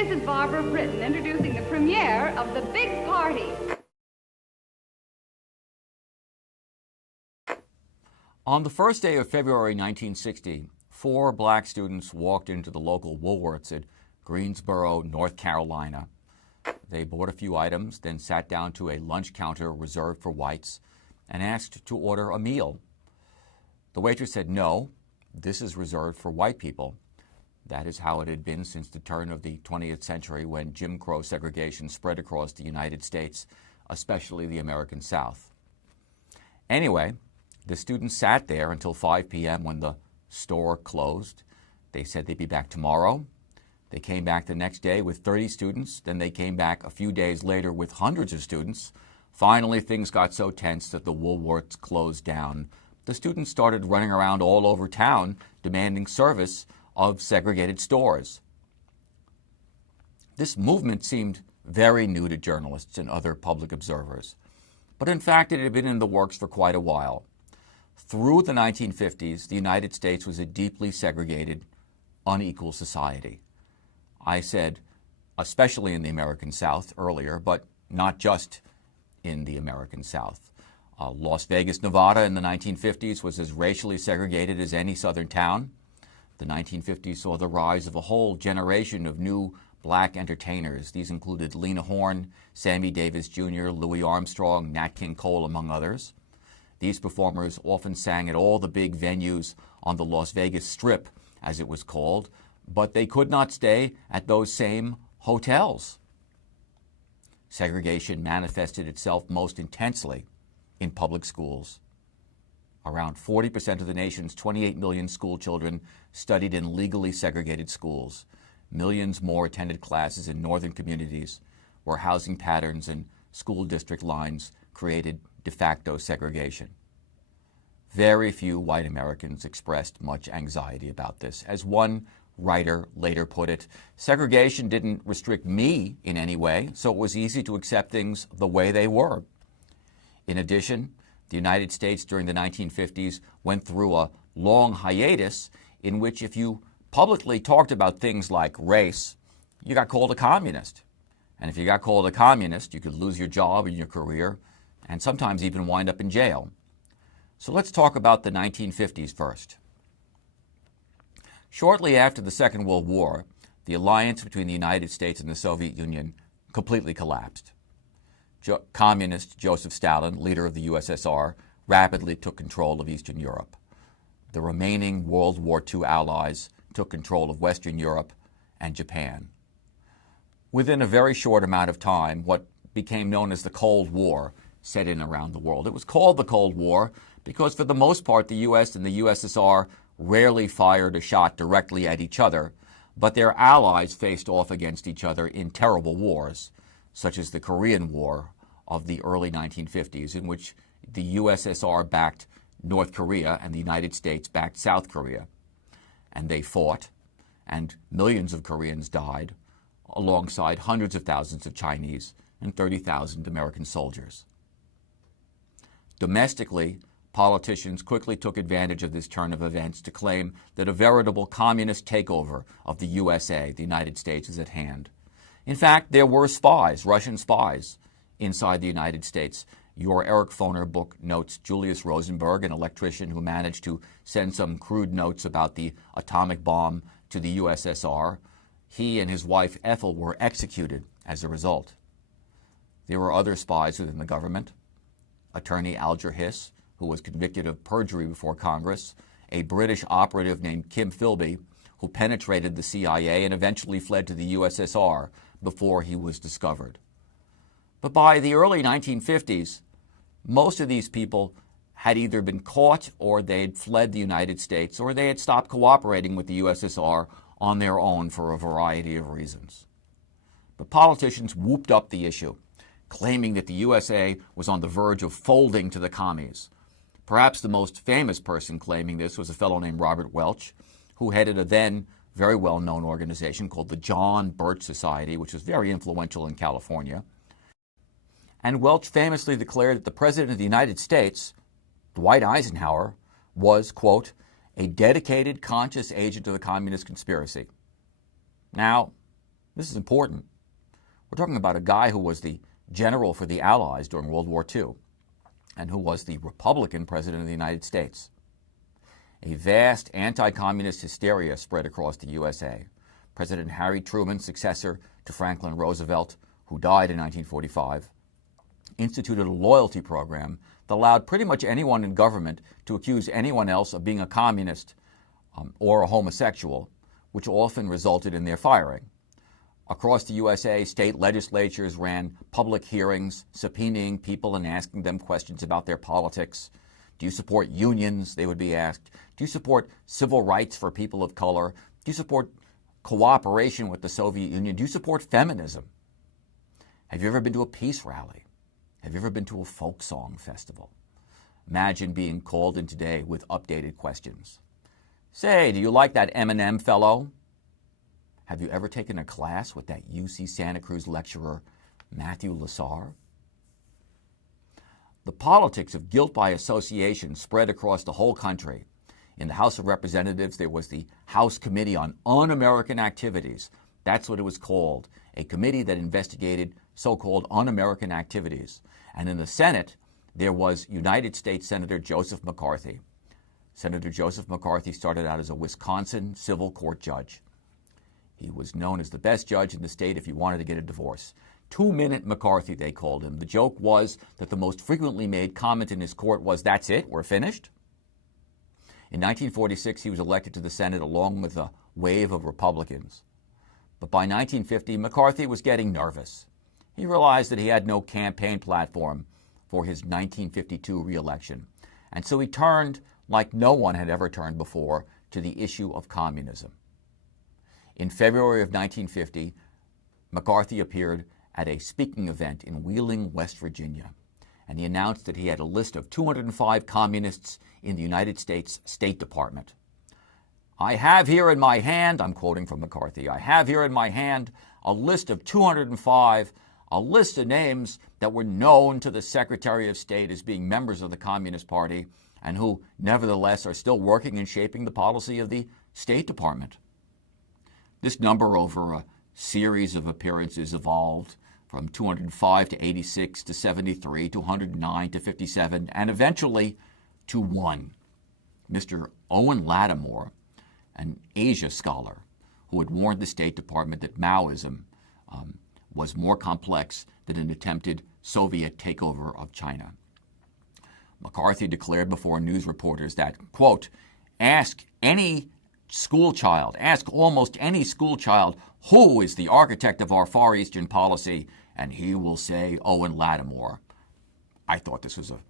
This is Barbara Britton introducing the premiere of The Big Party. On the first day of February 1960, 4 black students walked into the local Woolworths at Greensboro, North Carolina. They bought a few items, then sat down to a lunch counter reserved for whites and asked to order a meal. The waitress said, "No, this is reserved for white people." That is how it had been since the turn of the 20th century, when Jim Crow segregation spread across the United States, especially the American South. Anyway, the students sat there until 5 p.m. when the store closed. They said they'd be back tomorrow. They came back the next day with 30 students. Then they came back a few days later with hundreds of students. Finally, things got so tense that the Woolworths closed down. The students started running around all over town demanding service of segregated stores. This movement seemed very new to journalists and other public observers, but in fact it had been in the works for quite a while. Through the 1950s, the United States was a deeply segregated, unequal society. I said, especially in the American South earlier, but not just in the American South. Las Vegas, Nevada in the 1950s was as racially segregated as any southern town. The 1950s saw the rise of a whole generation of new black entertainers. These included Lena Horne, Sammy Davis Jr., Louis Armstrong, Nat King Cole, among others. These performers often sang at all the big venues on the Las Vegas Strip, as it was called, but they could not stay at those same hotels. Segregation manifested itself most intensely in public schools. Around 40% of the nation's 28 million school children studied in legally segregated schools. Millions more attended classes in northern communities where housing patterns and school district lines created de facto segregation. Very few white Americans expressed much anxiety about this. As one writer later put it, segregation didn't restrict me in any way, so it was easy to accept things the way they were. In addition, the United States during the 1950s went through a long hiatus in which if you publicly talked about things like race, you got called a communist. And if you got called a communist, you could lose your job and your career and sometimes even wind up in jail. So let's talk about the 1950s first. Shortly after the Second World War, the alliance between the United States and the Soviet Union completely collapsed. Communist Joseph Stalin, leader of the USSR, rapidly took control of Eastern Europe. The remaining World War II allies took control of Western Europe and Japan. Within a very short amount of time, what became known as the Cold War set in around the world. It was called the Cold War because for the most part the US and the USSR rarely fired a shot directly at each other, but their allies faced off against each other in terrible wars, such as the Korean War of the early 1950s, in which the USSR backed North Korea and the United States backed South Korea. And they fought, and millions of Koreans died, alongside hundreds of thousands of Chinese and 30,000 American soldiers. Domestically, politicians quickly took advantage of this turn of events to claim that a veritable communist takeover of the USA, the United States, is at hand. In fact, there were spies, Russian spies, inside the United States. Your Eric Foner book notes Julius Rosenberg, an electrician who managed to send some crude notes about the atomic bomb to the USSR. He and his wife Ethel were executed as a result. There were other spies within the government. Attorney Alger Hiss, who was convicted of perjury before Congress, a British operative named Kim Philby, who penetrated the CIA and eventually fled to the USSR before he was discovered. But by the early 1950s, most of these people had either been caught or they had fled the United States or they had stopped cooperating with the USSR on their own for a variety of reasons. But politicians whooped up the issue, claiming that the USA was on the verge of folding to the commies. Perhaps the most famous person claiming this was a fellow named Robert Welch, who headed a then very well-known organization called the John Birch Society, which was very influential in California. And Welch famously declared that the President of the United States, Dwight Eisenhower, was, quote, a dedicated, conscious agent of the communist conspiracy. Now, This is important. We're talking about a guy who was the general for the Allies during World War II and who was the Republican president of the United States. A vast anti-communist hysteria spread across the USA. President Harry Truman, successor to Franklin Roosevelt, who died in 1945, instituted a loyalty program that allowed pretty much anyone in government to accuse anyone else of being a communist or a homosexual, which often resulted in their firing. Across the USA, state legislatures ran public hearings, subpoenaing people and asking them questions about their politics. Do you support unions? They would be asked. Do you support civil rights for people of color? Do you support cooperation with the Soviet Union? Do you support feminism? Have you ever been to a peace rally? Have you ever been to a folk song festival? Imagine being called in today with updated questions. Say, do you like that Eminem fellow? Have you ever taken a class with that UC Santa Cruz lecturer, Matthew Lasar? The politics of guilt by association spread across the whole country. In the House of Representatives, there was the House Committee on Un-American Activities. That's what it was called, a committee that investigated so-called un-American activities. And in the Senate, there was United States Senator Joseph McCarthy. Senator Joseph McCarthy started out as a Wisconsin civil court judge. He was known as the best judge in the state if you wanted to get a divorce. 2-Minute McCarthy, they called him. The joke was that the most frequently made comment in his court was, "That's it, we're finished." In 1946, he was elected to the Senate along with a wave of Republicans. But by 1950, McCarthy was getting nervous. He realized that he had no campaign platform for his 1952 reelection. And so he turned, like no one had ever turned before, to the issue of communism. In February of 1950, McCarthy appeared at a speaking event in Wheeling, West Virginia, and he announced that he had a list of 205 communists in the United States State Department. "I have here in my hand," I'm quoting from McCarthy, "I have here in my hand a list of 205, a list of names that were known to the Secretary of State as being members of the Communist Party and who, nevertheless, are still working and shaping the policy of the State Department." This number over a series of appearances evolved from 205 to 86 to 73 to 109 to 57 and eventually to 1. Mr. Owen Lattimore, an Asia scholar who had warned the State Department that Maoism was more complex than an attempted Soviet takeover of China. McCarthy declared before news reporters that, quote, ask almost any school child who is the architect of our Far Eastern policy, and he will say Owen Lattimore. I thought this was a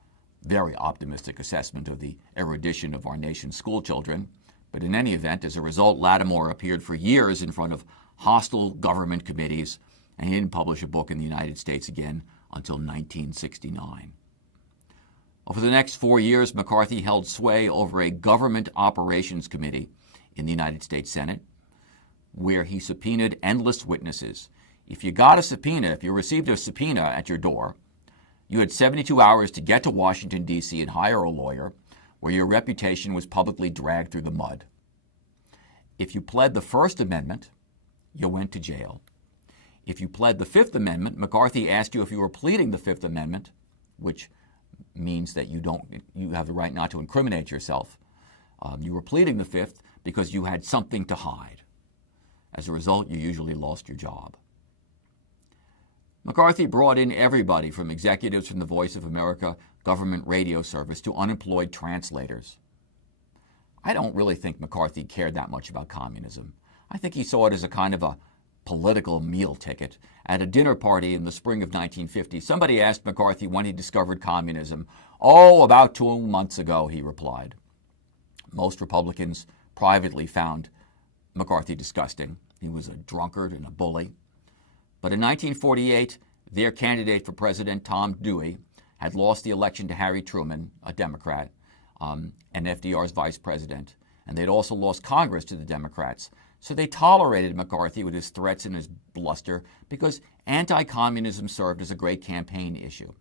very optimistic assessment of the erudition of our nation's school children. But in any event, as a result, Lattimore appeared for years in front of hostile government committees, and he didn't publish a book in the United States again until 1969. Over the next 4 years, McCarthy held sway over a government operations committee in the United States Senate, where he subpoenaed endless witnesses. If you got a subpoena, if you received a subpoena at your door, you had 72 hours to get to Washington, D.C. and hire a lawyer, where your reputation was publicly dragged through the mud. If you pled the First Amendment, you went to jail. If you pled the Fifth Amendment, McCarthy asked you if you were pleading the Fifth Amendment, which means that you have the right not to incriminate yourself. You were pleading the Fifth because you had something to hide. As a result, you usually lost your job. McCarthy brought in everybody from executives from the Voice of America government radio service to unemployed translators. I don't really think McCarthy cared that much about communism. I think he saw it as a kind of a political meal ticket. At a dinner party in the spring of 1950, somebody asked McCarthy when he discovered communism. "Oh, about 2 months ago," he replied. Most Republicans privately found McCarthy disgusting. He was a drunkard and a bully. But in 1948, their candidate for president, Tom Dewey, had lost the election to Harry Truman, a Democrat, and FDR's vice president. And they'd also lost Congress to the Democrats. So they tolerated McCarthy with his threats and his bluster because anti-communism served as a great campaign issue.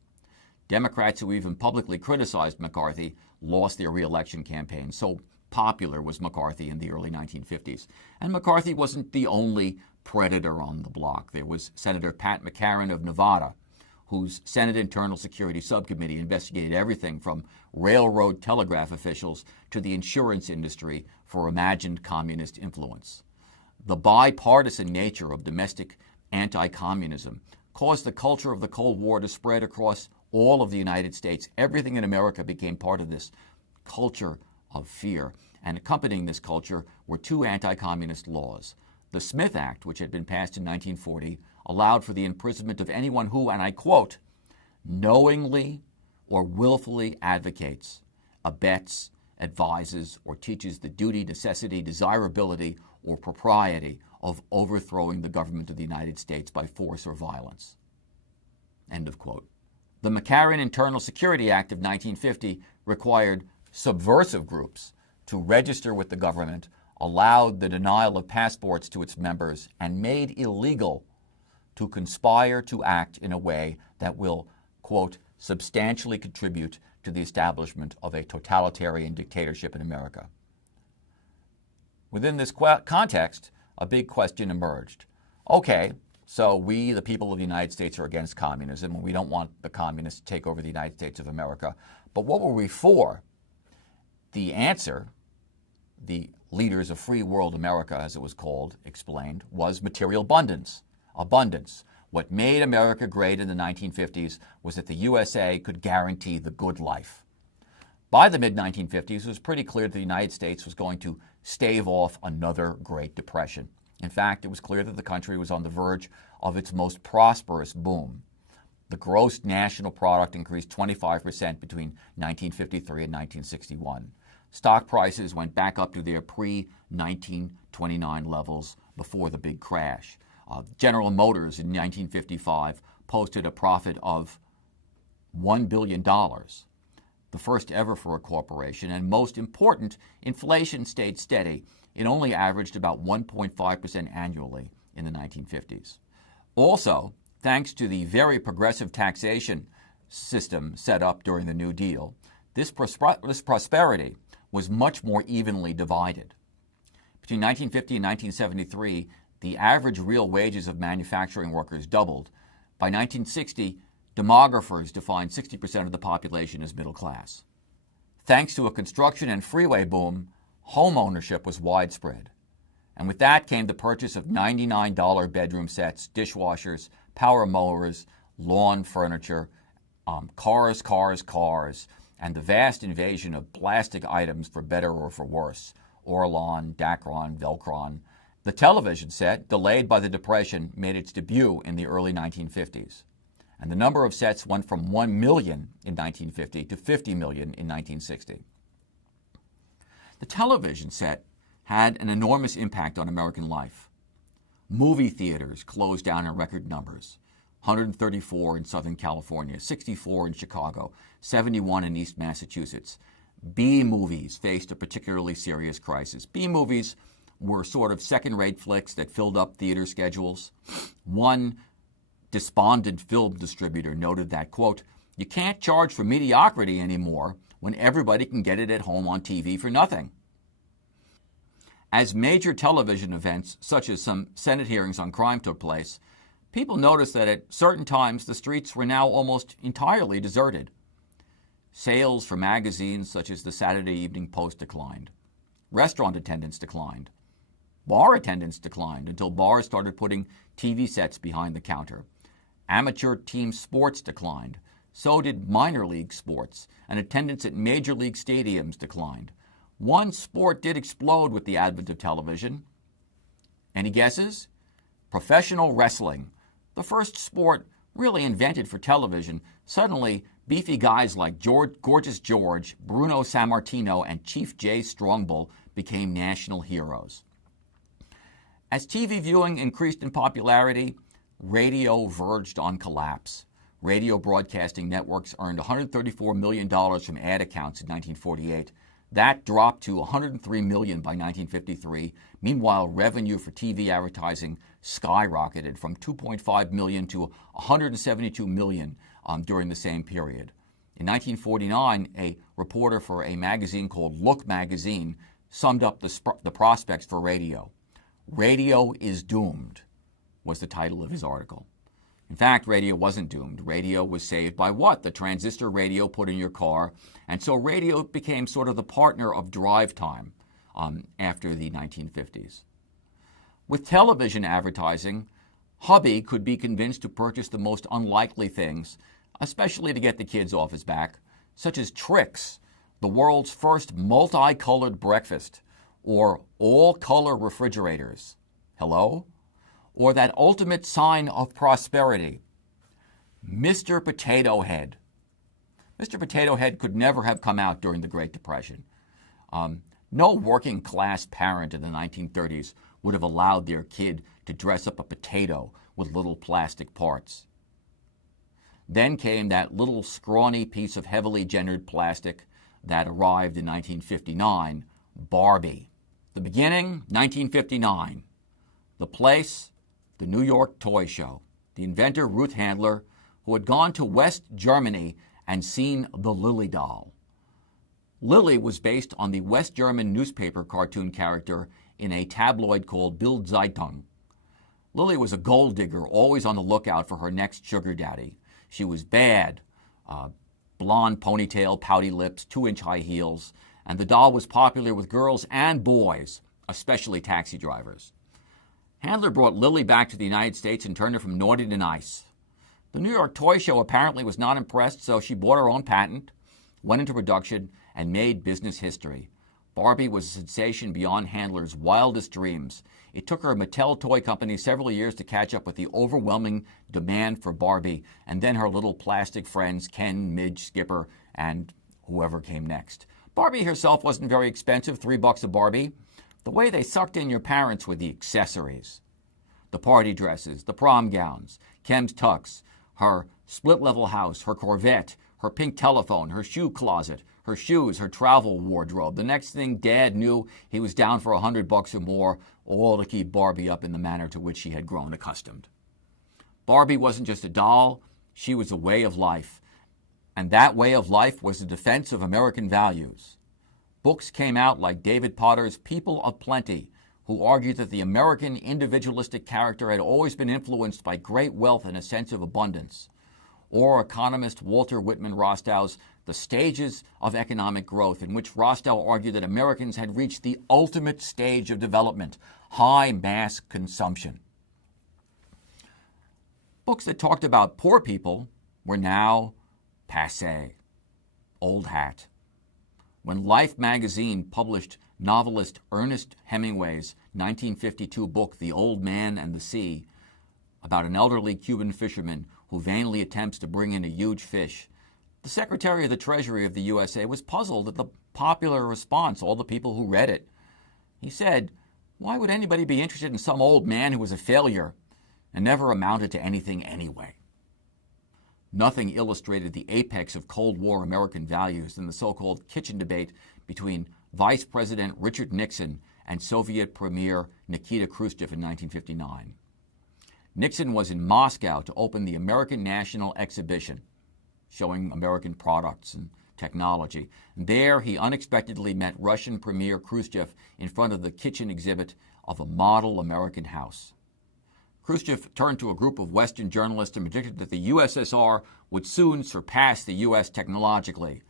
Democrats who even publicly criticized McCarthy lost their re-election campaign. So popular was McCarthy in the early 1950s. And McCarthy wasn't the only predator on the block. There was Senator Pat McCarran of Nevada, whose Senate Internal Security Subcommittee investigated everything from railroad telegraph officials to the insurance industry for imagined communist influence. The bipartisan nature of domestic anti-communism caused the culture of the Cold War to spread across all of the United States. Everything in America became part of this culture of fear. And accompanying this culture were two anti-communist laws. The Smith Act, which had been passed in 1940, allowed for the imprisonment of anyone who, and I quote, knowingly or willfully advocates, abets, advises, or teaches the duty, necessity, desirability, or propriety of overthrowing the government of the United States by force or violence. End of quote. The McCarran Internal Security Act of 1950 required subversive groups to register with the government, allowed the denial of passports to its members, and made illegal to conspire to act in a way that will, quote, substantially contribute to the establishment of a totalitarian dictatorship in America. Within this context, a big question emerged. Okay, so we, the people of the United States, are against communism, and we don't want the communists to take over the United States of America. But what were we for? The answer, the leaders of free world America, as it was called, explained, was material abundance. Abundance. What made America great in the 1950s was that the USA could guarantee the good life. By the mid-1950s, it was pretty clear that the United States was going to stave off another Great Depression. In fact, it was clear that the country was on the verge of its most prosperous boom. The gross national product increased 25% between 1953 and 1961. Stock prices went back up to their pre-1929 levels before the big crash. General Motors in 1955 posted a profit of $1 billion, the first ever for a corporation, and most important, inflation stayed steady. It only averaged about 1.5% annually in the 1950s. Also, thanks to the very progressive taxation system set up during the New Deal, this prosperity was much more evenly divided. Between 1950 and 1973, the average real wages of manufacturing workers doubled. By 1960, demographers defined 60% of the population as middle class. Thanks to a construction and freeway boom, home ownership was widespread. And with that came the purchase of $99 bedroom sets, dishwashers, power mowers, lawn furniture, cars, and the vast invasion of plastic items for better or for worse, Orlon, Dacron, Velcron. The television set, delayed by the Depression, made its debut in the early 1950s. And the number of sets went from 1 million in 1950 to 50 million in 1960. The television set had an enormous impact on American life. Movie theaters closed down in record numbers. 134 in Southern California, 64 in Chicago, 71 in East Massachusetts. B-movies faced a particularly serious crisis. B-movies were sort of second-rate flicks that filled up theater schedules. One despondent film distributor noted that, quote, you can't charge for mediocrity anymore when everybody can get it at home on TV for nothing. As major television events, such as some Senate hearings on crime took place, people noticed that at certain times the streets were now almost entirely deserted. Sales for magazines such as the Saturday Evening Post declined. Restaurant attendance declined. Bar attendance declined until bars started putting TV sets behind the counter. Amateur team sports declined. So did minor league sports, and attendance at major league stadiums declined. One sport did explode with the advent of television. Any guesses? Professional wrestling. The first sport really invented for television. Suddenly, beefy guys like Gorgeous George, Bruno Sammartino, and Chief Jay Strongbow became national heroes. As TV viewing increased in popularity, radio verged on collapse. Radio broadcasting networks earned $134 million from ad accounts in 1948. That dropped to $103 million by 1953. Meanwhile, revenue for TV advertising skyrocketed from $2.5 million to $172 million during the same period. In 1949, a reporter for a magazine called Look magazine summed up the prospects for radio. Radio is doomed. was the title of his article. In fact, radio wasn't doomed. Radio was saved by what? The transistor radio put in your car. And so radio became sort of the partner of drive time after the 1950s. With television advertising, hubby could be convinced to purchase the most unlikely things, especially to get the kids off his back, such as Trix, the world's first multicolored breakfast, or all-color refrigerators. Hello? Or that ultimate sign of prosperity, Mr. Potato Head. Mr. Potato Head could never have come out during the Great Depression. No working-class parent in the 1930s would have allowed their kid to dress up a potato with little plastic parts. Then came that little scrawny piece of heavily gendered plastic that arrived in 1959, Barbie. The beginning, 1959. The place, the New York Toy Show. The inventor, Ruth Handler, who had gone to West Germany and seen the Lily doll. Lily was based on the West German newspaper cartoon character in a tabloid called Bild Zeitung. Lily was a gold digger, always on the lookout for her next sugar daddy. She was bad, blonde ponytail, pouty lips, 2-inch high heels, and the doll was popular with girls and boys, especially taxi drivers. Handler brought Lily back to the United States and turned her from naughty to nice. The New York Toy Show apparently was not impressed, so she bought her own patent, went into production, and made business history. Barbie was a sensation beyond Handler's wildest dreams. It took her Mattel toy company several years to catch up with the overwhelming demand for Barbie, and then her little plastic friends, Ken, Midge, Skipper, and whoever came next. Barbie herself wasn't very expensive, $3 a Barbie. The way they sucked in your parents were the accessories. The party dresses, the prom gowns, Kem's tux, her split-level house, her Corvette, her pink telephone, her shoe closet, her shoes, her travel wardrobe. The next thing Dad knew, he was down for $100 or more, all to keep Barbie up in the manner to which she had grown accustomed. Barbie wasn't just a doll, she was a way of life. And that way of life was the defense of American values. Books came out like David Potter's People of Plenty, who argued that the American individualistic character had always been influenced by great wealth and a sense of abundance. Or economist Walter Whitman Rostow's The Stages of Economic Growth, in which Rostow argued that Americans had reached the ultimate stage of development, high mass consumption. Books that talked about poor people were now passé, old hat. When Life magazine published novelist Ernest Hemingway's 1952 book, The Old Man and the Sea, about an elderly Cuban fisherman who vainly attempts to bring in a huge fish, the Secretary of the Treasury of the USA was puzzled at the popular response, all the people who read it. He said, "Why would anybody be interested in some old man who was a failure and never amounted to anything anyway?" Nothing illustrated the apex of Cold War American values than the so-called kitchen debate between Vice President Richard Nixon and Soviet Premier Nikita Khrushchev in 1959. Nixon was in Moscow to open the American National Exhibition, showing American products and technology. And there he unexpectedly met Russian Premier Khrushchev in front of the kitchen exhibit of a model American house. Khrushchev turned to a group of Western journalists and predicted that the USSR would soon surpass the U.S. technologically.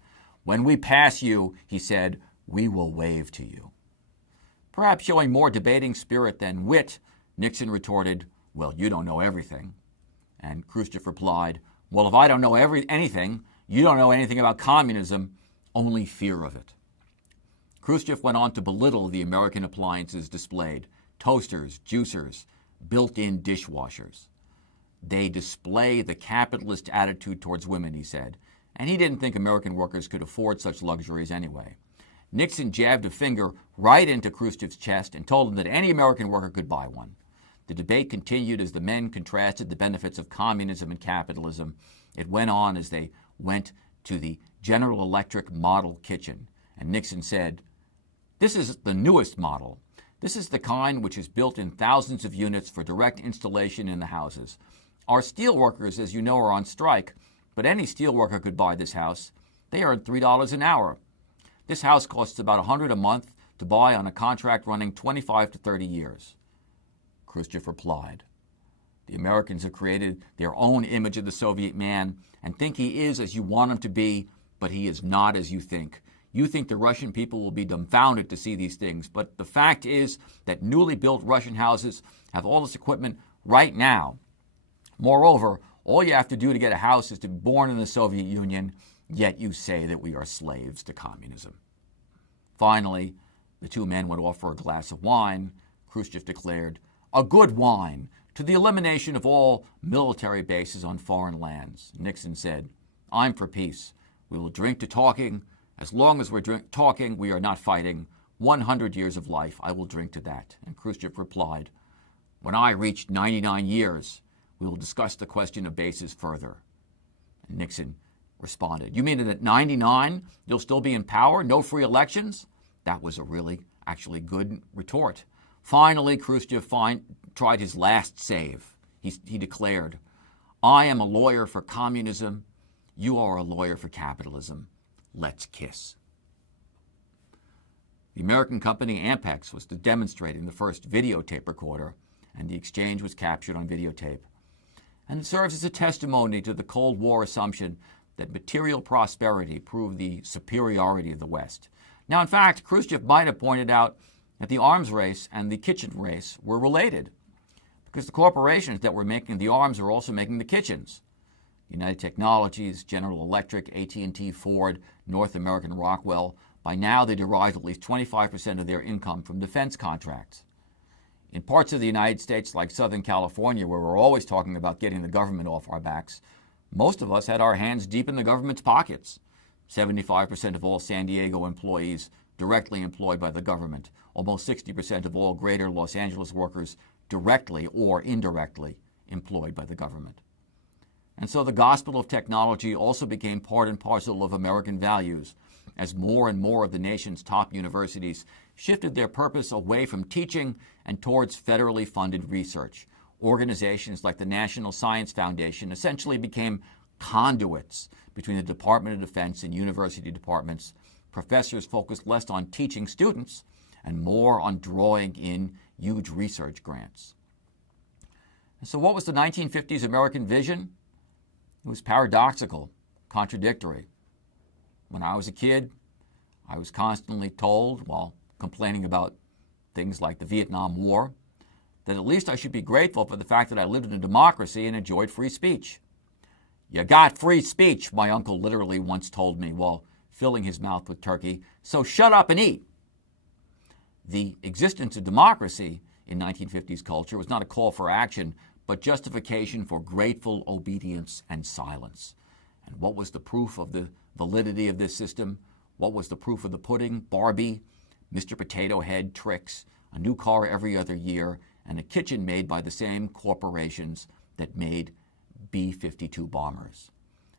"When we pass you," he said, "we will wave to you." Perhaps showing more debating spirit than wit, Nixon retorted, "Well, you don't know everything." And Khrushchev replied, "Well, if I don't know anything, you don't know anything about communism, only fear of it." Khrushchev went on to belittle the American appliances displayed, toasters, juicers, built-in dishwashers. "They display the capitalist attitude towards women," he said, and he didn't think American workers could afford such luxuries anyway. Nixon jabbed a finger right into Khrushchev's chest and told him that any American worker could buy one. The debate continued as the men contrasted the benefits of communism and capitalism. It went on as they went to the General Electric model kitchen, and Nixon said, "This is the newest model. This is the kind which is built in thousands of units for direct installation in the houses. Our steel workers, as you know, are on strike, but any steel worker could buy this house. They earn $3 an hour. This house costs about $100 a month to buy on a contract running 25 to 30 years. Khrushchev replied, The Americans have created their own image of the Soviet man and think he is as you want him to be, but he is not as you think. You think the Russian people will be dumbfounded to see these things, but the fact is that newly built Russian houses have all this equipment right now. Moreover, all you have to do to get a house is to be born in the Soviet Union, yet you say that we are slaves to communism. Finally, the two men went off for a glass of wine. Khrushchev declared, "A good wine, to the elimination of all military bases on foreign lands." Nixon said, "I'm for peace. We will drink to talking. As long as we're talking, we are not fighting. 100 years of life, I will drink to that." And Khrushchev replied, "When I reach 99 years, we will discuss the question of bases further." And Nixon responded, "You mean that at 99, you'll still be in power? No free elections?" That was a really, actually good retort. Finally, Khrushchev tried his last save. He declared, "I am a lawyer for communism. You are a lawyer for capitalism. Let's kiss." The American company Ampex was demonstrating the first videotape recorder, and the exchange was captured on videotape. And it serves as a testimony to the Cold War assumption that material prosperity proved the superiority of the West. Now, in fact, Khrushchev might have pointed out that the arms race and the kitchen race were related, because the corporations that were making the arms are also making the kitchens. United Technologies, General Electric, AT&T, Ford, North American Rockwell, by now they derive at least 25% of their income from defense contracts. In parts of the United States like Southern California, where we're always talking about getting the government off our backs, most of us had our hands deep in the government's pockets. 75% of all San Diego employees directly employed by the government. Almost 60% of all greater Los Angeles workers directly or indirectly employed by the government. And so the gospel of technology also became part and parcel of American values as more and more of the nation's top universities shifted their purpose away from teaching and towards federally funded research. Organizations like the National Science Foundation essentially became conduits between the Department of Defense and university departments. Professors focused less on teaching students and more on drawing in huge research grants. And so what was the 1950s American vision? It was paradoxical, contradictory. When I was a kid, I was constantly told, while complaining about things like the Vietnam War, that at least I should be grateful for the fact that I lived in a democracy and enjoyed free speech. "You got free speech," my uncle literally once told me while filling his mouth with turkey, "so shut up and eat." The existence of democracy in 1950s culture was not a call for action, but justification for grateful obedience and silence. And what was the proof of the validity of this system? What was the proof of the pudding? Barbie, Mr. Potato Head tricks, a new car every other year, and a kitchen made by the same corporations that made B-52 bombers.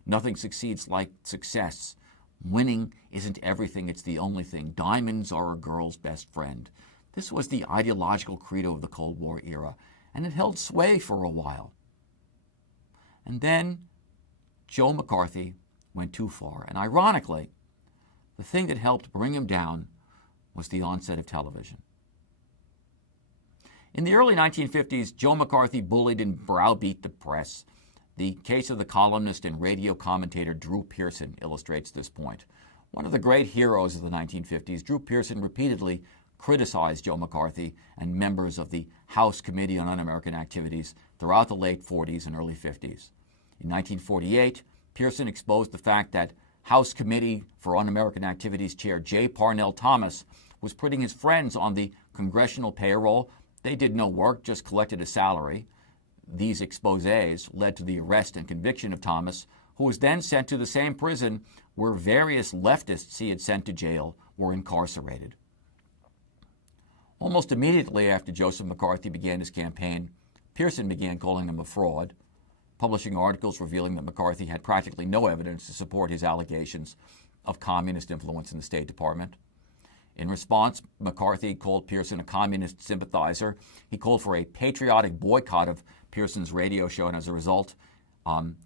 Nothing succeeds like success. Winning isn't everything, it's the only thing. Diamonds are a girl's best friend. This was the ideological credo of the Cold War era, and it held sway for a while. And then Joe McCarthy went too far. And ironically, the thing that helped bring him down was the onset of television. In the early 1950s, Joe McCarthy bullied and browbeat the press. The case of the columnist and radio commentator Drew Pearson illustrates this point. One of the great heroes of the 1950s, Drew Pearson repeatedly criticized Joe McCarthy and members of the House Committee on Un-American Activities throughout the late 40s and early 50s. In 1948, Pearson exposed the fact that House Committee for Un-American Activities Chair J. Parnell Thomas was putting his friends on the congressional payroll. They did no work, just collected a salary. These exposés led to the arrest and conviction of Thomas, who was then sent to the same prison where various leftists he had sent to jail were incarcerated. Almost immediately after Joseph McCarthy began his campaign, Pearson began calling him a fraud, publishing articles revealing that McCarthy had practically no evidence to support his allegations of communist influence in the State Department. In response, McCarthy called Pearson a communist sympathizer. He called for a patriotic boycott of Pearson's radio show, and as a result, an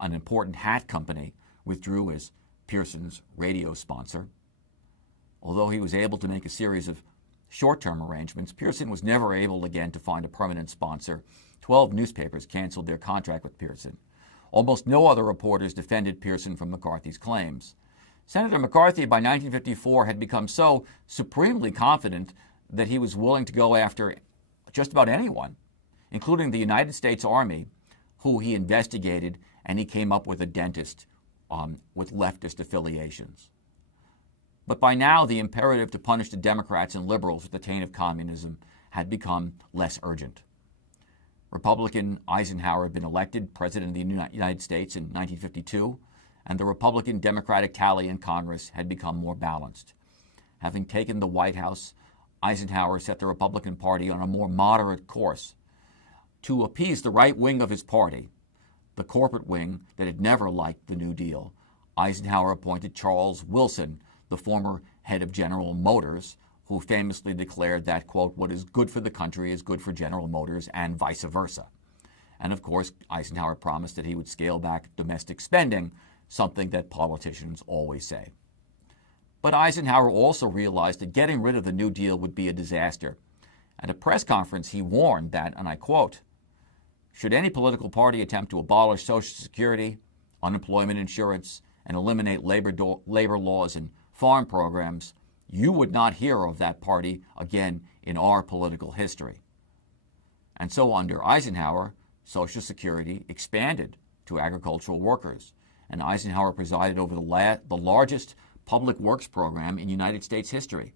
important hat company withdrew as Pearson's radio sponsor. Although he was able to make a series of short-term arrangements, Pearson was never able again to find a permanent sponsor. 12 newspapers canceled their contract with Pearson. Almost no other reporters defended Pearson from McCarthy's claims. Senator McCarthy, by 1954, had become so supremely confident that he was willing to go after just about anyone, including the United States Army, who he investigated, and he came up with a dentist with leftist affiliations. But by now, the imperative to punish the Democrats and liberals with the taint of communism had become less urgent. Republican Eisenhower had been elected President of the United States in 1952, and the Republican-Democratic tally in Congress had become more balanced. Having taken the White House, Eisenhower set the Republican Party on a more moderate course. To appease the right wing of his party, the corporate wing that had never liked the New Deal, Eisenhower appointed Charles Wilson, the former head of General Motors, who famously declared that, quote, what is good for the country is good for General Motors and vice versa. And of course, Eisenhower promised that he would scale back domestic spending, something that politicians always say. But Eisenhower also realized that getting rid of the New Deal would be a disaster. At a press conference, he warned that, and I quote, should any political party attempt to abolish Social Security, unemployment insurance, and eliminate labor laws and farm programs, you would not hear of that party again in our political history. And so under Eisenhower, Social Security expanded to agricultural workers, and Eisenhower presided over the largest public works program in United States history,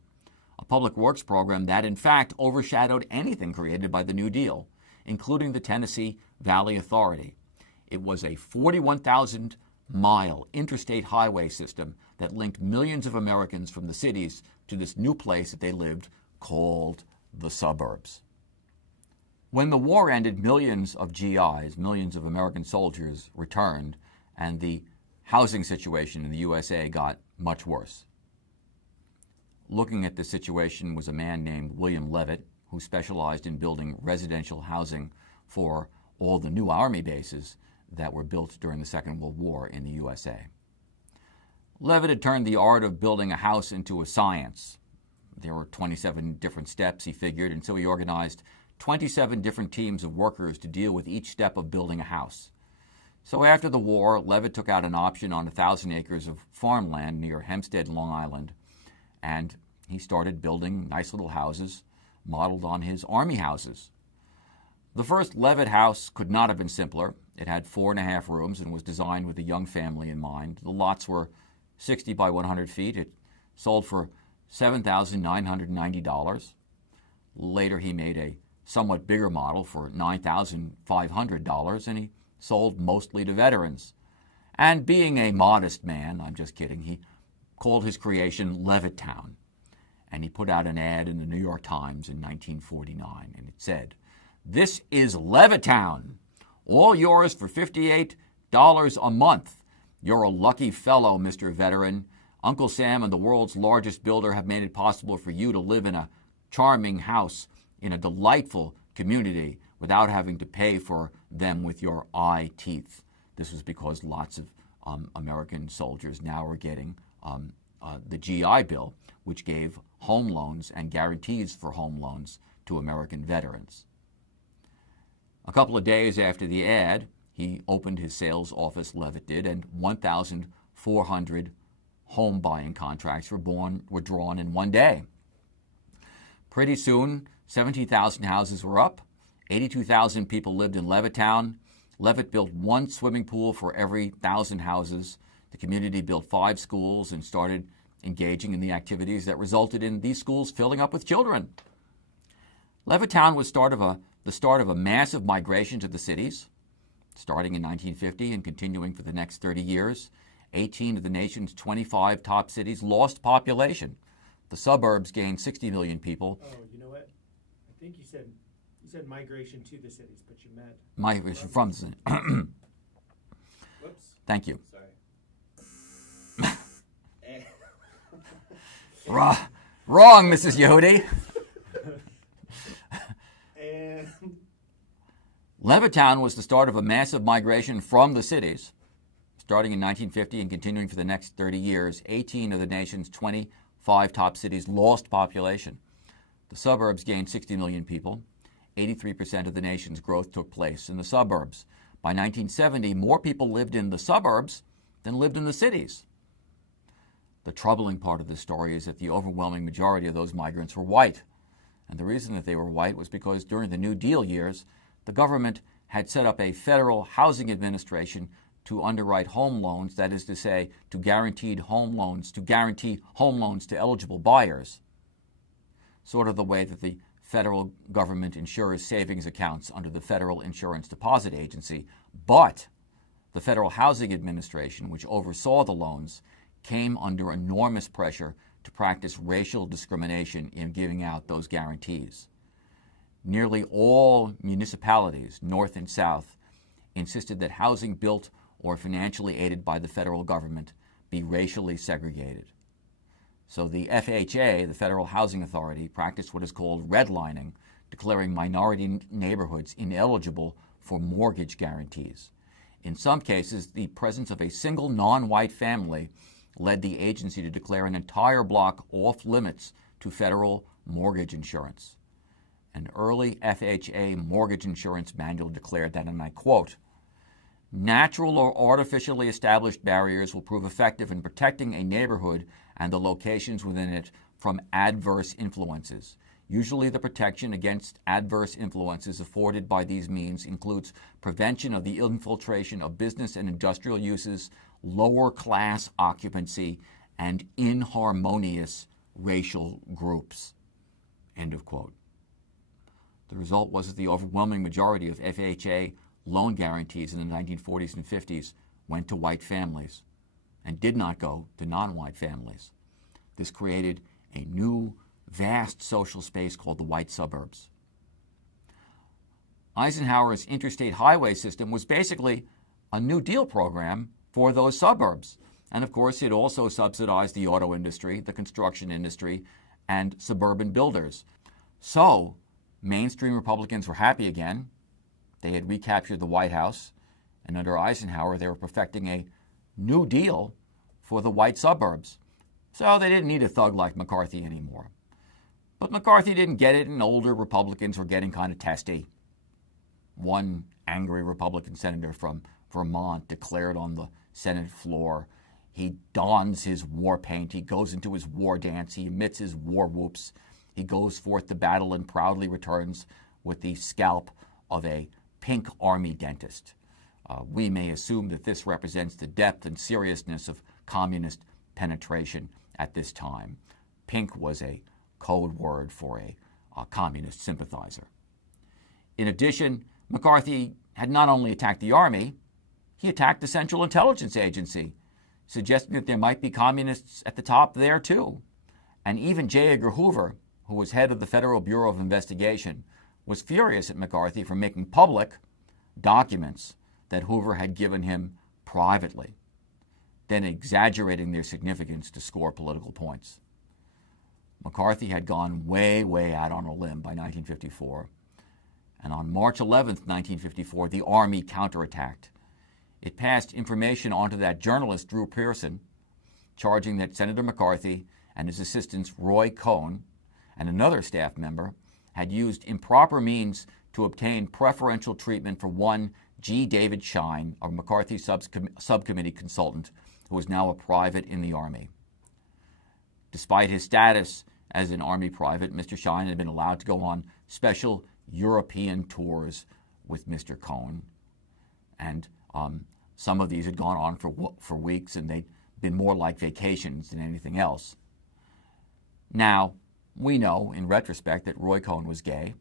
a public works program that in fact overshadowed anything created by the New Deal, including the Tennessee Valley Authority. It was a 41,000-mile interstate highway system that linked millions of Americans from the cities to this new place that they lived called the suburbs. When the war ended, millions of GIs, millions of American soldiers, returned, and the housing situation in the USA got much worse. Looking at the situation was a man named William Levitt, who specialized in building residential housing for all the new Army bases that were built during the Second World War in the USA. Levitt had turned the art of building a house into a science. There were 27 different steps, he figured, and so he organized 27 different teams of workers to deal with each step of building a house. So after the war, Levitt took out an option on 1,000 acres of farmland near Hempstead, Long Island, and he started building nice little houses modeled on his Army houses. The first Levitt house could not have been simpler. It had 4.5 rooms and was designed with a young family in mind. The lots were 60 by 100 feet. It sold for $7,990. Later, he made a somewhat bigger model for $9,500, and he sold mostly to veterans. And being a modest man, I'm just kidding, he called his creation Levittown. And he put out an ad in the New York Times in 1949, and it said, "This is Levittown, all yours for $58 a month. You're a lucky fellow, Mr. Veteran. Uncle Sam and the world's largest builder have made it possible for you to live in a charming house in a delightful community without having to pay for them with your eye teeth." This was because lots of American soldiers now are getting the GI Bill, which gave home loans and guarantees for home loans to American veterans. A couple of days after the ad, he opened his sales office, Levitt did, and 1,400 home buying contracts were drawn in one day. Pretty soon, 17,000 houses were up. 82,000 people lived in Levittown. Levitt built one swimming pool for every 1,000 houses. The community built 5 schools and started engaging in the activities that resulted in these schools filling up with children. Levittown was the start of a massive migration to the cities, starting in 1950 and continuing for the next 30 years. 18 of the nation's 25 top cities lost population. The suburbs gained 60 million people. Oh, you know what? I think you said migration to the cities, but you meant migration from the cities. Whoops. Thank you. Sorry. Wrong, Mrs. Yehudi. And Levittown was the start of a massive migration from the cities. Starting in 1950 and continuing for the next 30 years, 18 of the nation's 25 top cities lost population. The suburbs gained 60 million people. 83% of the nation's growth took place in the suburbs. By 1970, more people lived in the suburbs than lived in the cities. The troubling part of this story is that the overwhelming majority of those migrants were white. And the reason that they were white was because during the New Deal years, the government had set up a federal housing administration to underwrite home loans, that is to say, to guarantee home loans to eligible buyers, sort of the way that the federal government insures savings accounts under the Federal Insurance Deposit Agency. But the Federal Housing Administration, which oversaw the loans, came under enormous pressure to practice racial discrimination in giving out those guarantees. Nearly all municipalities, north and south, insisted that housing built or financially aided by the federal government be racially segregated. So the FHA, the Federal Housing Authority, practiced what is called redlining, declaring minority neighborhoods ineligible for mortgage guarantees. In some cases, the presence of a single non-white family led the agency to declare an entire block off limits to federal mortgage insurance. An early FHA mortgage insurance manual declared that, and I quote, "Natural or artificially established barriers will prove effective in protecting a neighborhood and the locations within it from adverse influences. Usually the protection against adverse influences afforded by these means includes prevention of the infiltration of business and industrial uses, lower class occupancy, and inharmonious racial groups." End of quote. The result was that the overwhelming majority of FHA loan guarantees in the 1940s and 50s went to white families and did not go to non-white families. This created a new, vast social space called the white suburbs. Eisenhower's interstate highway system was basically a New Deal program for those suburbs. And of course, it also subsidized the auto industry, the construction industry, and suburban builders. So, mainstream Republicans were happy again. They had recaptured the White House, and under Eisenhower, they were perfecting a New Deal for the white suburbs. So they didn't need a thug like McCarthy anymore. But McCarthy didn't get it, and older Republicans were getting kind of testy. One angry Republican senator from Vermont declared on the Senate floor, he dons his war paint, he goes into his war dance, he emits his war whoops, he goes forth to battle and proudly returns with the scalp of a pink army dentist. We may assume that this represents the depth and seriousness of communist penetration at this time. Pink was a code word for a communist sympathizer. In addition, McCarthy had not only attacked the Army, he attacked the Central Intelligence Agency, suggesting that there might be communists at the top there too. And even J. Edgar Hoover, who was head of the Federal Bureau of Investigation, was furious at McCarthy for making public documents that Hoover had given him privately, then exaggerating their significance to score political points. McCarthy had gone way, way out on a limb by 1954. And on March 11th, 1954, the Army counterattacked. It passed information onto that journalist, Drew Pearson, charging that Senator McCarthy and his assistants, Roy Cohn, and another staff member, had used improper means to obtain preferential treatment for one G. David Schein, a McCarthy subcommittee consultant, who was now a private in the Army. Despite his status as an Army private, Mr. Schein had been allowed to go on special European tours with Mr. Cohn. And some of these had gone on for weeks, and they'd been more like vacations than anything else. Now, we know, in retrospect, that Roy Cohn was gay.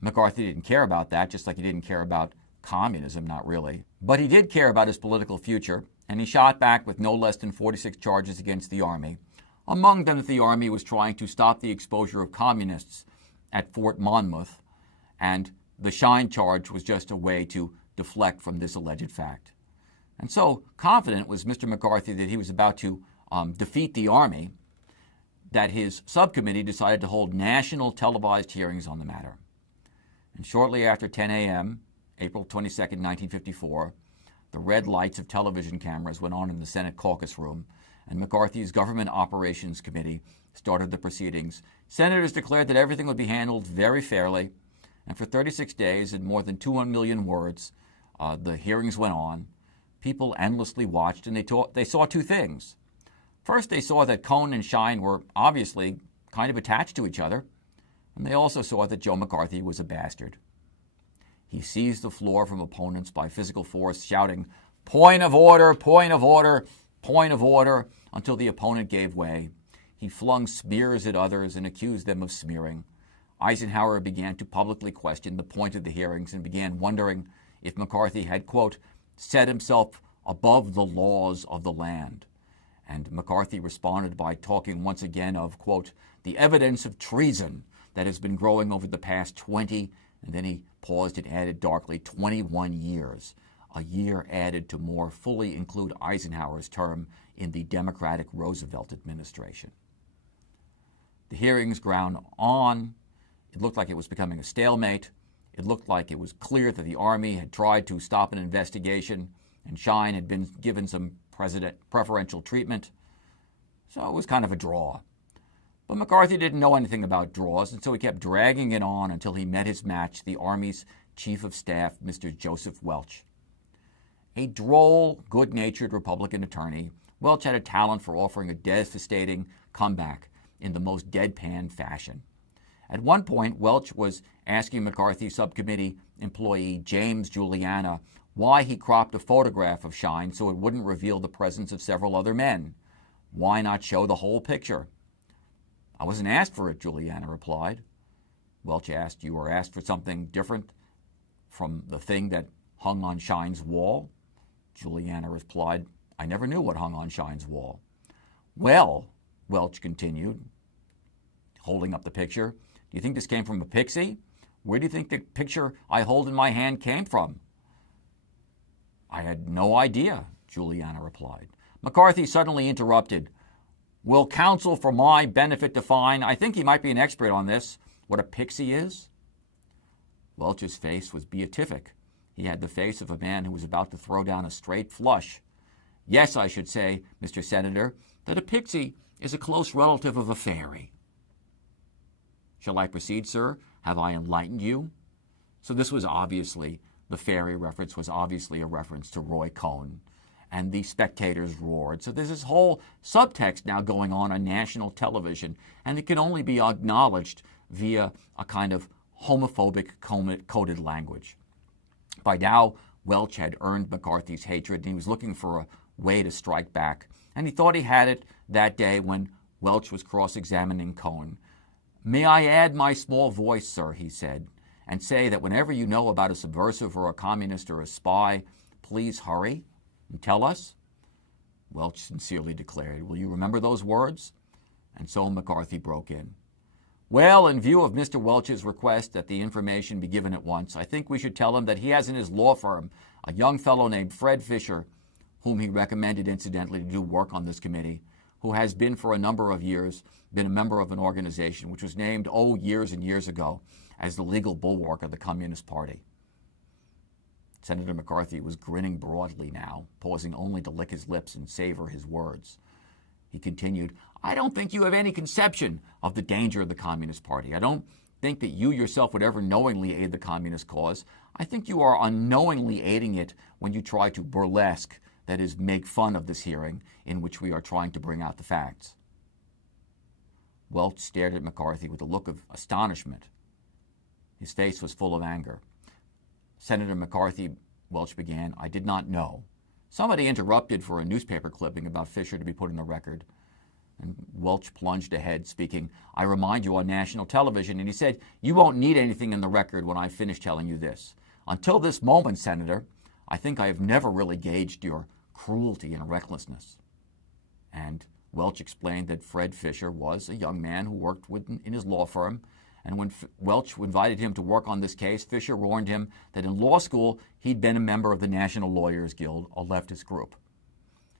McCarthy didn't care about that, just like he didn't care about communism, not really. But he did care about his political future, and he shot back with no less than 46 charges against the Army, among them that the Army was trying to stop the exposure of communists at Fort Monmouth, and the Schein charge was just a way to deflect from this alleged fact. And so confident was Mr. McCarthy that he was about to defeat the Army, that his subcommittee decided to hold national televised hearings on the matter. And shortly after 10 a.m., April 22nd, 1954, the red lights of television cameras went on in the Senate caucus room, and McCarthy's Government Operations Committee started the proceedings. Senators declared that everything would be handled very fairly, and for 36 days and more than 200 million words, the hearings went on. People endlessly watched, and they saw two things. First, they saw that Cohn and Schein were obviously kind of attached to each other, and they also saw that Joe McCarthy was a bastard. He seized the floor from opponents by physical force, shouting, "Point of order, point of order, point of order," until the opponent gave way. He flung smears at others and accused them of smearing. Eisenhower began to publicly question the point of the hearings and began wondering if McCarthy had, quote, set himself above the laws of the land. And McCarthy responded by talking once again of, quote, the evidence of treason that has been growing over the past 20, and then he paused and added darkly, 21 years, a year added to more fully include Eisenhower's term in the Democratic Roosevelt administration. The hearings ground on. It looked like it was becoming a stalemate. It looked like it was clear that the Army had tried to stop an investigation, and Schein had been given some preferential treatment. So it was kind of a draw. But McCarthy didn't know anything about draws, and so he kept dragging it on until he met his match, the Army's Chief of Staff, Mr. Joseph Welch. A droll, good-natured Republican attorney, Welch had a talent for offering a devastating comeback in the most deadpan fashion. At one point, Welch was asking McCarthy subcommittee employee James Juliana why he cropped a photograph of Schein so it wouldn't reveal the presence of several other men. Why not show the whole picture? I wasn't asked for it, Juliana replied. Welch asked, you were asked for something different from the thing that hung on Schein's wall? Juliana replied, I never knew what hung on Schein's wall. Well, Welch continued, holding up the picture, do you think this came from a pixie? Where do you think the picture I hold in my hand came from? I had no idea, Juliana replied. McCarthy suddenly interrupted. Will counsel for my benefit define, I think he might be an expert on this, what a pixie is? Welch's face was beatific. He had the face of a man who was about to throw down a straight flush. Yes, I should say, Mr. Senator, that a pixie is a close relative of a fairy. Shall I proceed, sir? Have I enlightened you? So this was obviously, the fairy reference was obviously a reference to Roy Cohn, and the spectators roared. So there's this whole subtext now going on national television, and it can only be acknowledged via a kind of homophobic coded language. By now, Welch had earned McCarthy's hatred, and he was looking for a way to strike back. And he thought he had it that day when Welch was cross-examining Cohn. May I add my small voice, sir, he said, and say that whenever you know about a subversive or a communist or a spy, please hurry and tell us? Welch sincerely declared, will you remember those words? And so McCarthy broke in. Well, in view of Mr. Welch's request that the information be given at once, I think we should tell him that he has in his law firm a young fellow named Fred Fisher, whom he recommended incidentally to do work on this committee, who has been for a number of years been a member of an organization which was named, years and years ago, as the legal bulwark of the Communist Party. Senator McCarthy was grinning broadly now, pausing only to lick his lips and savor his words. He continued, I don't think you have any conception of the danger of the Communist Party. I don't think that you yourself would ever knowingly aid the communist cause. I think you are unknowingly aiding it when you try to burlesque, that is, make fun of this hearing in which we are trying to bring out the facts. Welch stared at McCarthy with a look of astonishment. His face was full of anger. Senator McCarthy, Welch began, I did not know. Somebody interrupted for a newspaper clipping about Fisher to be put in the record. And Welch plunged ahead, speaking, I remind you on national television, and he said, you won't need anything in the record when I finish telling you this. Until this moment, Senator, I think I have never really gauged your cruelty and recklessness. And Welch explained that Fred Fisher was a young man who worked in his law firm, and when Welch invited him to work on this case, Fisher warned him that in law school he'd been a member of the National Lawyers Guild, a leftist group.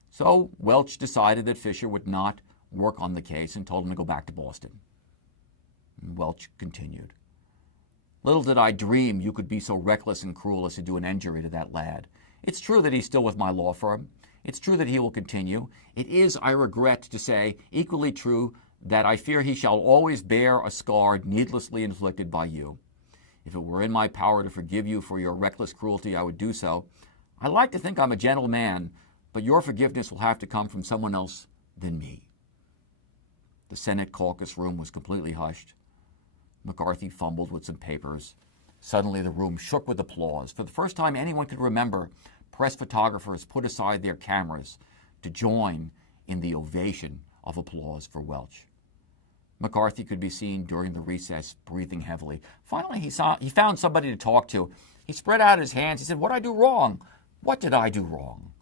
So Welch decided that Fisher would not work on the case and told him to go back to Boston. And Welch continued, little did I dream you could be so reckless and cruel as to do an injury to that lad. It's true that he's still with my law firm. It's true that he will continue. It is, I regret to say, equally true that I fear he shall always bear a scar needlessly inflicted by you. If it were in my power to forgive you for your reckless cruelty, I would do so. I like to think I'm a gentle man, but your forgiveness will have to come from someone else than me. The Senate caucus room was completely hushed. McCarthy fumbled with some papers. Suddenly the room shook with applause. For the first time anyone could remember, press photographers put aside their cameras to join in the ovation of applause for Welch. McCarthy could be seen during the recess breathing heavily. Finally, he found somebody to talk to. He spread out his hands. He said, "What did I do wrong? What did I do wrong?"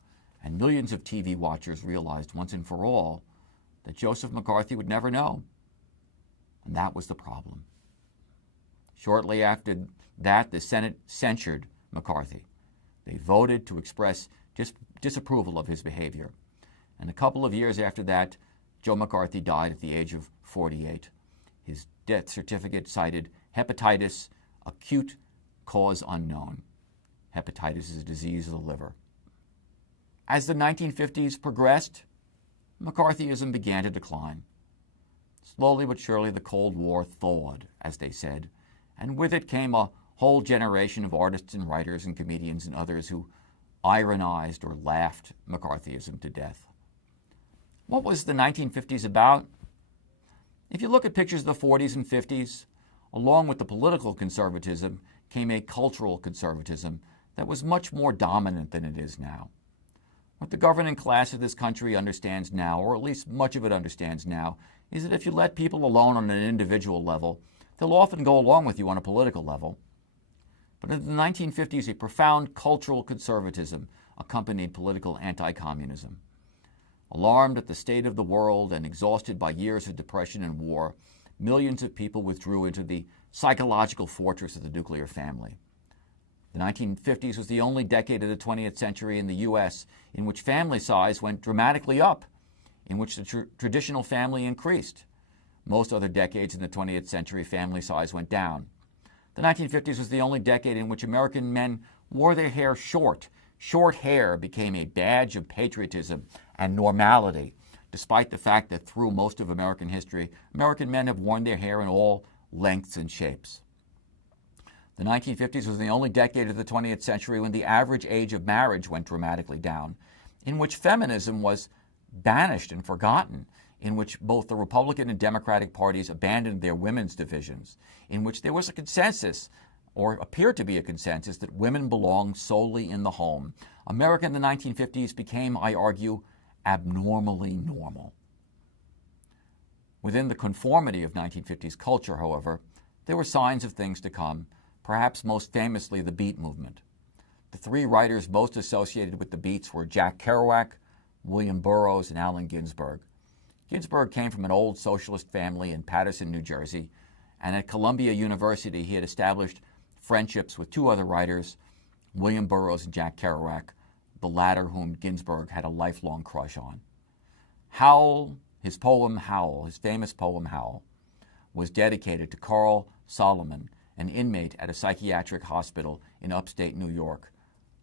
And millions of TV watchers realized once and for all that Joseph McCarthy would never know. And that was the problem. Shortly after that, the Senate censured McCarthy. They voted to express disapproval of his behavior. And a couple of years after that, Joe McCarthy died at the age of 48. His death certificate cited hepatitis, acute cause unknown. Hepatitis is a disease of the liver. As the 1950s progressed, McCarthyism began to decline. Slowly but surely, the Cold War thawed, as they said, and with it came a whole generation of artists and writers and comedians and others who ironized or laughed McCarthyism to death. What was the 1950s about? If you look at pictures of the 40s and 50s, along with the political conservatism came a cultural conservatism that was much more dominant than it is now. What the governing class of this country understands now, or at least much of it understands now, is that if you let people alone on an individual level, they'll often go along with you on a political level. But in the 1950s, a profound cultural conservatism accompanied political anti-communism. Alarmed at the state of the world and exhausted by years of depression and war, millions of people withdrew into the psychological fortress of the nuclear family. The 1950s was the only decade of the 20th century in the U.S. in which family size went dramatically up, in which the traditional family increased. Most other decades in the 20th century, family size went down. The 1950s was the only decade in which American men wore their hair short. Short hair became a badge of patriotism and normality, despite the fact that through most of American history, American men have worn their hair in all lengths and shapes. The 1950s was the only decade of the 20th century when the average age of marriage went dramatically down, in which feminism was banished and forgotten, in which both the Republican and Democratic parties abandoned their women's divisions, in which there was a consensus, or appeared to be a consensus, that women belong solely in the home. America in the 1950s became, I argue, abnormally normal. Within the conformity of 1950s culture, however, there were signs of things to come, perhaps most famously the Beat movement. The three writers most associated with the Beats were Jack Kerouac, William Burroughs, and Allen Ginsberg. Ginsberg came from an old socialist family in Paterson, New Jersey, and at Columbia University he had established friendships with two other writers, William Burroughs and Jack Kerouac, the latter whom Ginsberg had a lifelong crush on. Howl, his famous poem Howl, was dedicated to Carl Solomon, an inmate at a psychiatric hospital in upstate New York,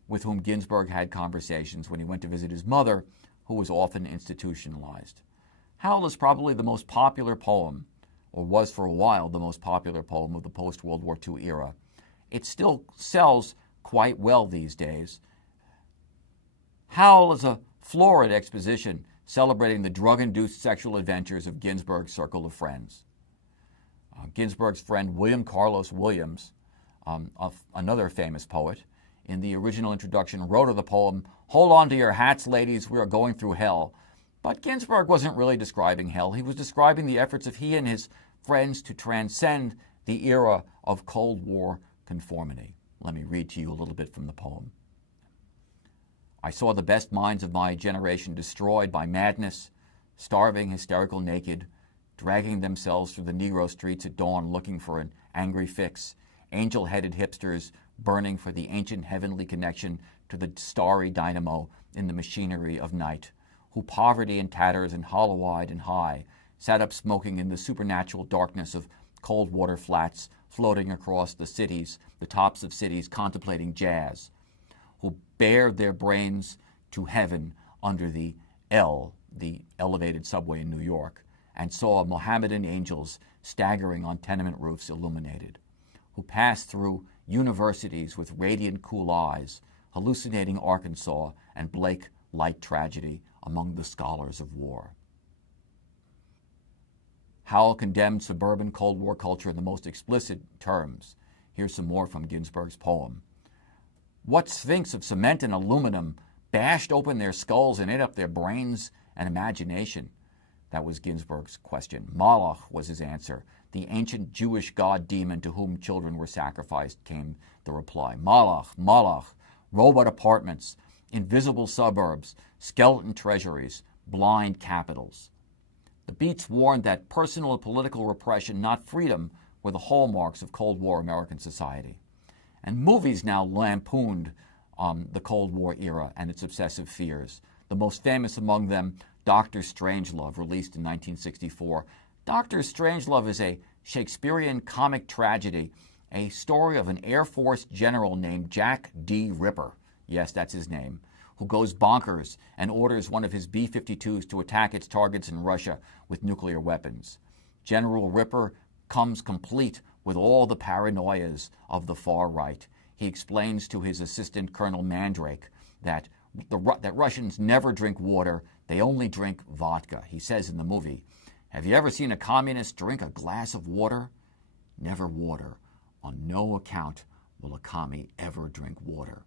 with whom Ginsberg had conversations when he went to visit his mother, who was often institutionalized. Howl is probably the most popular poem, or was for a while the most popular poem of the post-World War II era. It still sells quite well these days. Howl is a florid exposition celebrating the drug-induced sexual adventures of Ginsberg's circle of friends. Ginsberg's friend William Carlos Williams, another famous poet, in the original introduction wrote of the poem, "Hold on to your hats, ladies, we are going through hell." But Ginsberg wasn't really describing hell. He was describing the efforts of he and his friends to transcend the era of Cold War conformity. Let me read to you a little bit from the poem. "I saw the best minds of my generation destroyed by madness, starving, hysterical, naked, dragging themselves through the Negro streets at dawn looking for an angry fix, angel-headed hipsters burning for the ancient heavenly connection to the starry dynamo in the machinery of night, who poverty and tatters and hollow-eyed and high sat up smoking in the supernatural darkness of cold water flats floating across the cities, the tops of cities, contemplating jazz, who bared their brains to heaven under the L, the elevated subway in New York, and saw Mohammedan angels staggering on tenement roofs illuminated, who passed through universities with radiant cool eyes, hallucinating Arkansas and Blake light tragedy among the scholars of war. Howell condemned suburban Cold War culture in the most explicit terms. Here's some more from Ginsberg's poem. What sphinx of cement and aluminum bashed open their skulls and ate up their brains and imagination? That was Ginsberg's question. Moloch was his answer. The ancient Jewish god-demon to whom children were sacrificed, came the reply. Moloch, Moloch, robot apartments, invisible suburbs, skeleton treasuries, blind capitals. The Beats warned that personal and political repression, not freedom, were the hallmarks of Cold War American society. And movies now lampooned the Cold War era and its obsessive fears. The most famous among them, Dr. Strangelove, released in 1964. Dr. Strangelove is a Shakespearean comic tragedy, a story of an Air Force general named Jack D. Ripper. Yes, that's his name, who goes bonkers and orders one of his B-52s to attack its targets in Russia with nuclear weapons. General Ripper comes complete with all the paranoias of the far right. He explains to his assistant, Colonel Mandrake, that Russians never drink water, they only drink vodka. He says in the movie, "Have you ever seen a communist drink a glass of water? Never water. On no account will a commie ever drink water."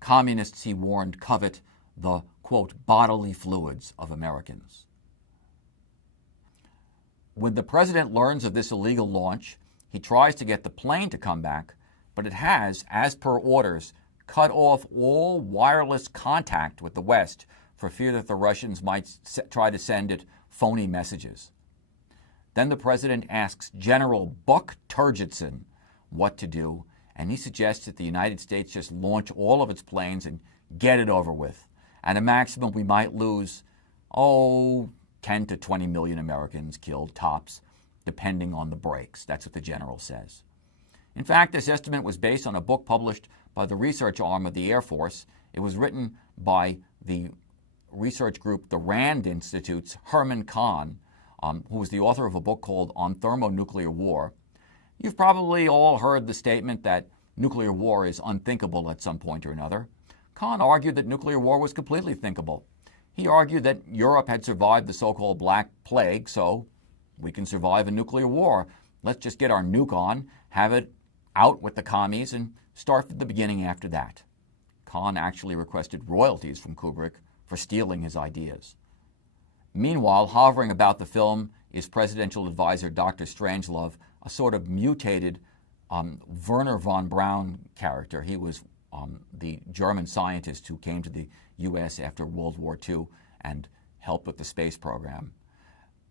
Communists, he warned, covet the, quote, bodily fluids of Americans. When the president learns of this illegal launch, he tries to get the plane to come back, but it has, as per orders, cut off all wireless contact with the West for fear that the Russians might try to send it phony messages. Then the president asks General Buck Turgidson what to do, and he suggests that the United States just launch all of its planes and get it over with. At a maximum, we might lose, 10 to 20 million Americans killed, tops, depending on the breaks. That's what the general says. In fact, this estimate was based on a book published by the research arm of the Air Force. It was written by the research group, the RAND Institute's Herman Kahn, who was the author of a book called On Thermonuclear War. You've probably all heard the statement that nuclear war is unthinkable at some point or another. Kahn argued that nuclear war was completely thinkable. He argued that Europe had survived the so-called Black Plague, so we can survive a nuclear war. Let's just get our nuke on, have it out with the commies, and start from the beginning after that. Kahn actually requested royalties from Kubrick for stealing his ideas. Meanwhile, hovering about the film is presidential advisor Dr. Strangelove, a sort of mutated Werner von Braun character. He was the German scientist who came to the U.S. after World War II and helped with the space program.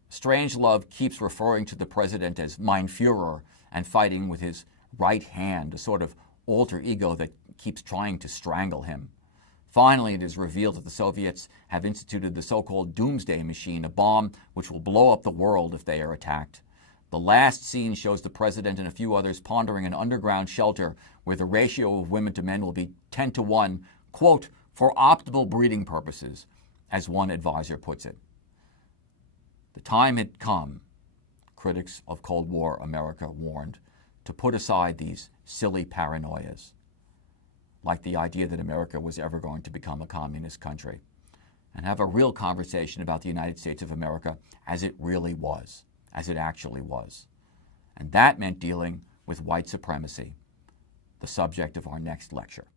Strangelove keeps referring to the president as Mein Führer and fighting with his right hand, a sort of alter ego that keeps trying to strangle him. Finally, it is revealed that the Soviets have instituted the so-called doomsday machine, a bomb which will blow up the world if they are attacked. The last scene shows the president and a few others pondering an underground shelter where the ratio of women to men will be 10 to 1, quote, for optimal breeding purposes, as one advisor puts it. The time had come, critics of Cold War America warned, to put aside these silly paranoias, like the idea that America was ever going to become a communist country, and have a real conversation about the United States of America as it really was, as it actually was. And that meant dealing with white supremacy, the subject of our next lecture.